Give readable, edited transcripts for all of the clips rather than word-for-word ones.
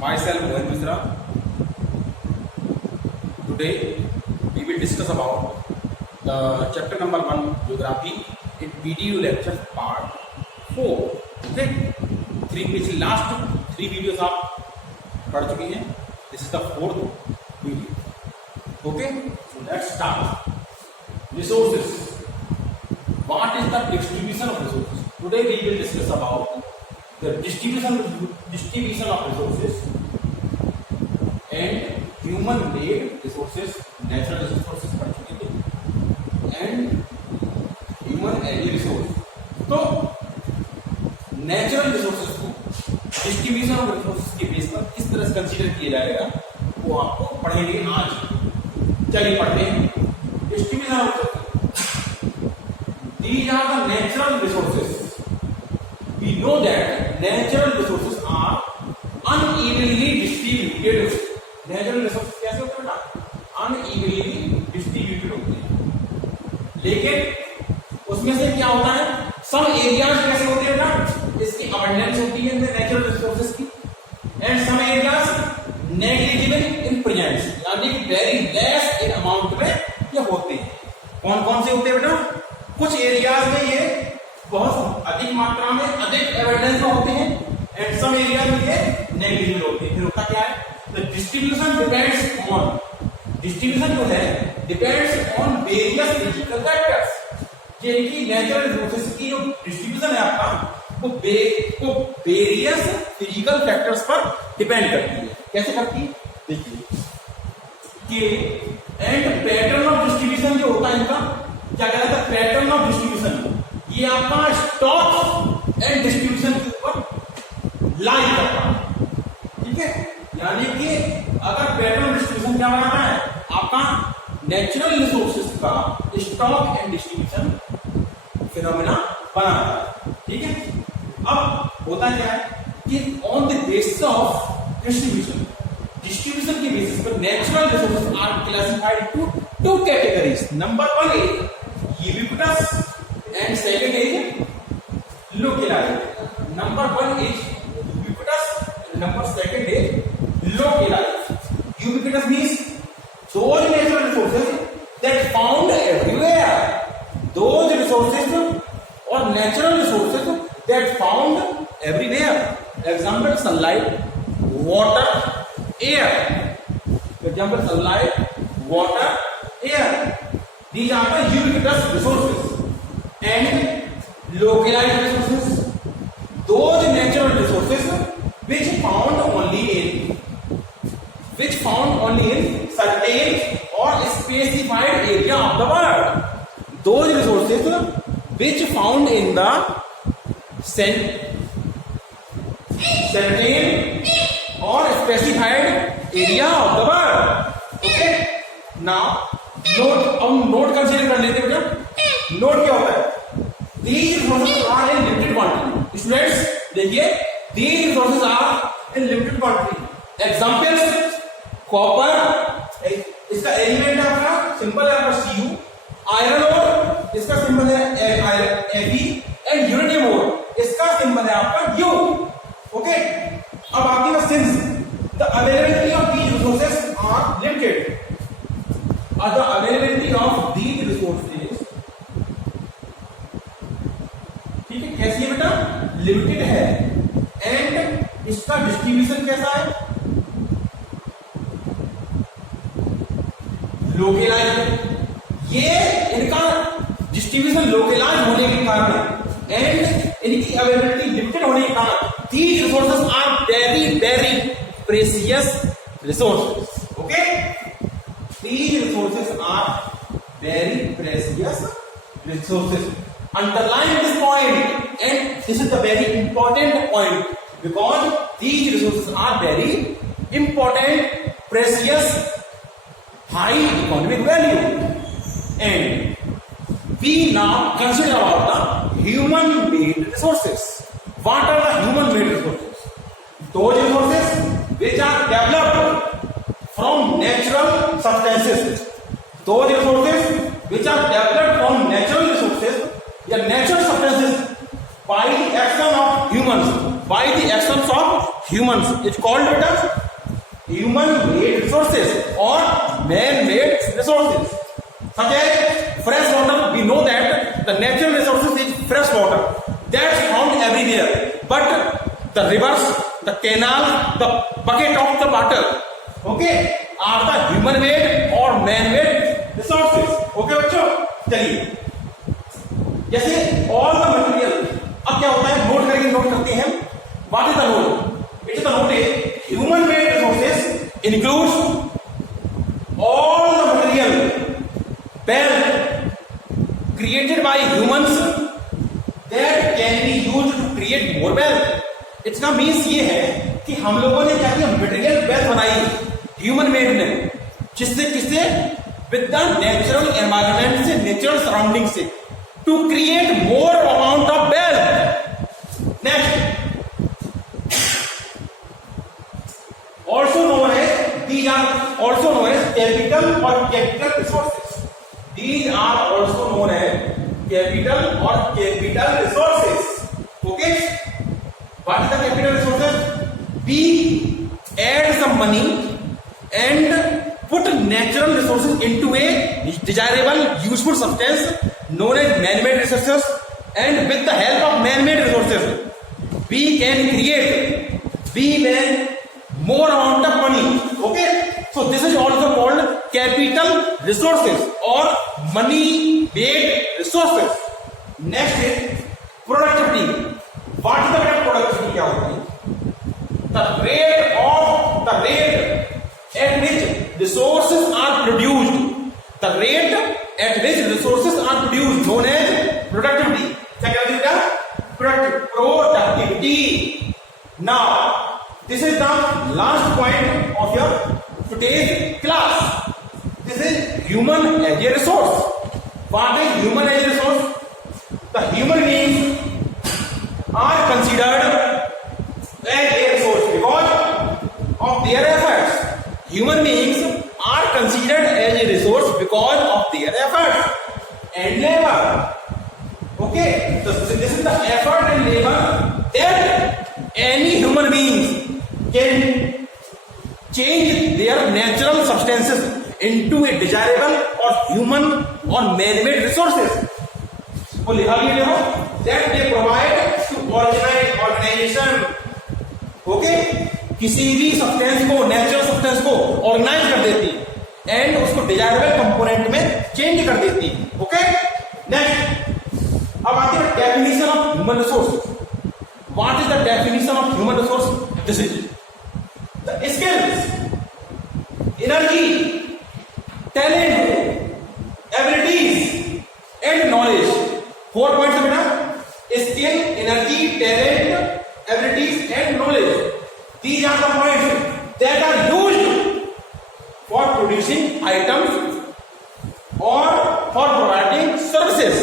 myself Mohan Misra. Today we will discuss about the chapter number 1 Geography in video lecture part 4. Okay, पिछले last 3 videos आप पढ़ चुके हैं. This is the 4th video. Okay, so let's start. Resources. What is the distribution of resources? Today we will discuss about the distribution of resources and human-made resources, natural resources पढ़ चुके थे, and human-added resource. तो natural resources को distribution of resources के base पर किस तरह से कंसीडर किया जाएगा वो आपको पढ़ेंगे आज. चलिए पढ़ते हैं. Distribution of resources. These are the natural resources. We know that natural resources are unevenly distributed. Natural resources कैसे होते हैं बेटा? Unevenly distributed होते हैं. लेकिन उसमें से क्या होता है? Some areas कैसे होते हैं बेटा? इसकी abundance होती है natural resources की, and some areas negligible in presence, यानी कि very less in amount में ये होते हैं. कौन कौन से होते हैं बेटा? कुछ एरियाज में ये बहुत अधिक मात्रा में अधिक एविडेंस में होते हैं, एंड सम एरिया में ये नेग्लिजिबल होते हैं. फिर होता क्या है? The distribution depends on, distribution जो है depends on various physical factors. यानी कि नेचुरल रिसोर्सेज की जो डिस्ट्रीब्यूशन है आपका वो वेरियस फिजिकल फैक्टर्स पर डिपेंड करती है. कैसे करती है? देखिए कि एंड पैटर्न ऑफ डिस्ट्रीब्यूशन जो होता है इनका क्या कहता है? Pattern of distribution. ये आपका स्टॉक एंड डिस्ट्रीब्यूशन के ऊपर लाई करता है. ठीक है, यानी कि अगर पैटर्न ऑफ डिस्ट्रीब्यूशन क्या बनाता है? आपका नेचुरल रिसोर्सेज का स्टॉक एंड डिस्ट्रीब्यूशन फिनोमेना बनाता है. ठीक है, अब होता क्या है कि on the basis of distribution, distribution के बेसिस पर natural resources are classified to 2 categories. Number 1 is ubiquitous and second is localized. Number 1 is ubiquitous and number 2 is localized. Ubiquitous means those natural resources that found everywhere. Those resources or natural resources that found everywhere. Example: sunlight, water, air. Example: sunlight, water, air. These are the ubiquitous resources. And localized resources, those natural resources which found only in certain or specified area of the world. Those resources which found in the certain or specified area of the world. Okay, now note, हम note consider कर लेते हैं बेटा. Note क्या होता है? These resources are in limited quantity. Students देखिए, these resources are in limited quantity. Examples: copper, इसका एलिमेंट आपका सिंपल है आपका Cu. आयरन ओर, इसका सिंबल है Fe. एंड यूरेनियम ओर, इसका सिंबल है आपका U. ओके, अब आती है since the availability of these resources are limited. The availability of these resources, ठीक है, कैसी है बेटा? लिमिटेड है. एंड इसका डिस्ट्रीब्यूशन कैसा है? लोकलाइज. ये इनका डिस्ट्रीब्यूशन लोकलाइज होने के कारण एंड इनकी अवेलेबिलिटी लिमिटेड होने के कारण these resources are very very precious resources. Okay, these resources are very precious resources. Underline this point, and this is the very important point, because these resources are very important, precious, high economic value. And we now consider about the human-made resources. What are the human-made resources? Those resources which are developed from natural substances. Those resources which are developed from natural resources, या natural substances by the action of humans, by the actions of humans is called human-made resources or man-made resources. Such as fresh water, we know that the natural resources is fresh water. That's found everywhere. But the rivers, the canals, the bucket of the water, okay, are the human-made or man-made resources. Okay बच्चों, चलिए जैसे all the material, अब क्या होता है note करते हैं. What is the note? It is the note is human-made resources includes all the material well created by humans that can be used to create more wealth. इसका means ये है कि हम लोगों ने क्या किया, मटेरियल वेल्थ बनाई ह्यूमन मेड ने, किससे विद द नेचुरल एनवायरनमेंट से, नेचुरल सराउंडिंग से, to create more amount of wealth. Next, also known as, these are also known as capital or capital resources. These are also known as capital or capital resources. Okay, what is the capital resources? We add some money and put natural resources into a desirable useful substance known as man-made resources, and with the help of man-made resources we can create more amount of money. Okay, so this is also called capital resources or money made resources. Next is productivity. What is the productivity? क्या होती है? The rate at which resources are produced. The rate at which resources are produced known as productivity. क्या कहते हैं? Productivity. Now this is the last point of your today's class. This is human as a resource. What is human as a resource? The human beings are considered as a resource because of their efforts. Human beings are considered as a resource because of their efforts and labor. Okay, so this is the effort and labor that any human beings can change their natural substances into a desirable or human or man-made resources. वो लिखा भी देखो, that they provide to organization. Okay, किसी भी substance को, natural substance को organise कर देती है एंड उसको डिजायरेबल कंपोनेंट में चेंज कर देती है. ओके, नेक्स्ट, अब आती है definition of human resource. What is the definition of human resource? This is the skills, energy, talent, abilities and knowledge. 4 points है बेटा. Skill, energy, talent, abilities and knowledge. These are the points that are used for producing items or for providing services.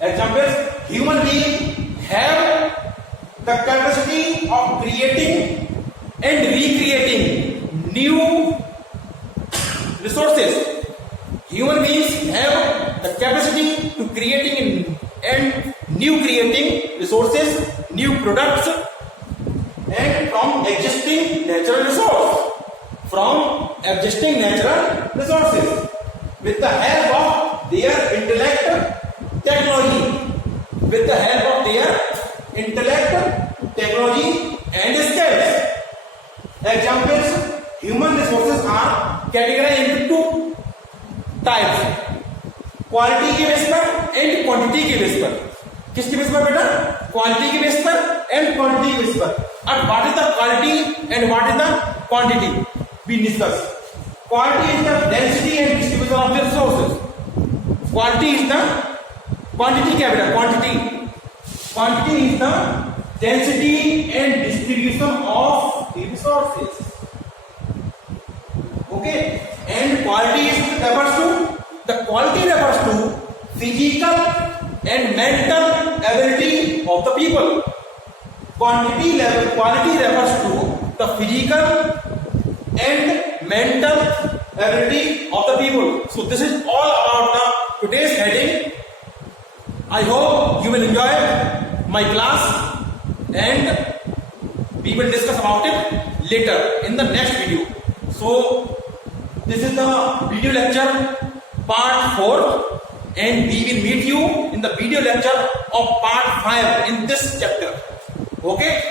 Examples: human beings have the capacity of creating and recreating new resources. Human beings have the capacity to creating and new creating resources, new products, and from existing natural resources, with the help of their technology and skills. Examples: human resources are categorized into 2 types, quality के base पर and quantity के base पर. किसके base पर बेटा? Quality के base पर and quantity के बेस पर. अब what is the quality and what is the quantity? We discuss. Quality is the density and distribution of the resources. Quality is the, quantity क्या बेटा? Quantity is the density and distribution of the resources. Okay, and quality refers to physical and mental ability of the people. Quality refers to the physical and mental ability of the people. So this is all about the today's heading. I hope you will enjoy my class and We will discuss about it later in the next video. So this is the video lecture part 4, and we will meet you in the video lecture of part 5 in this chapter. Okay.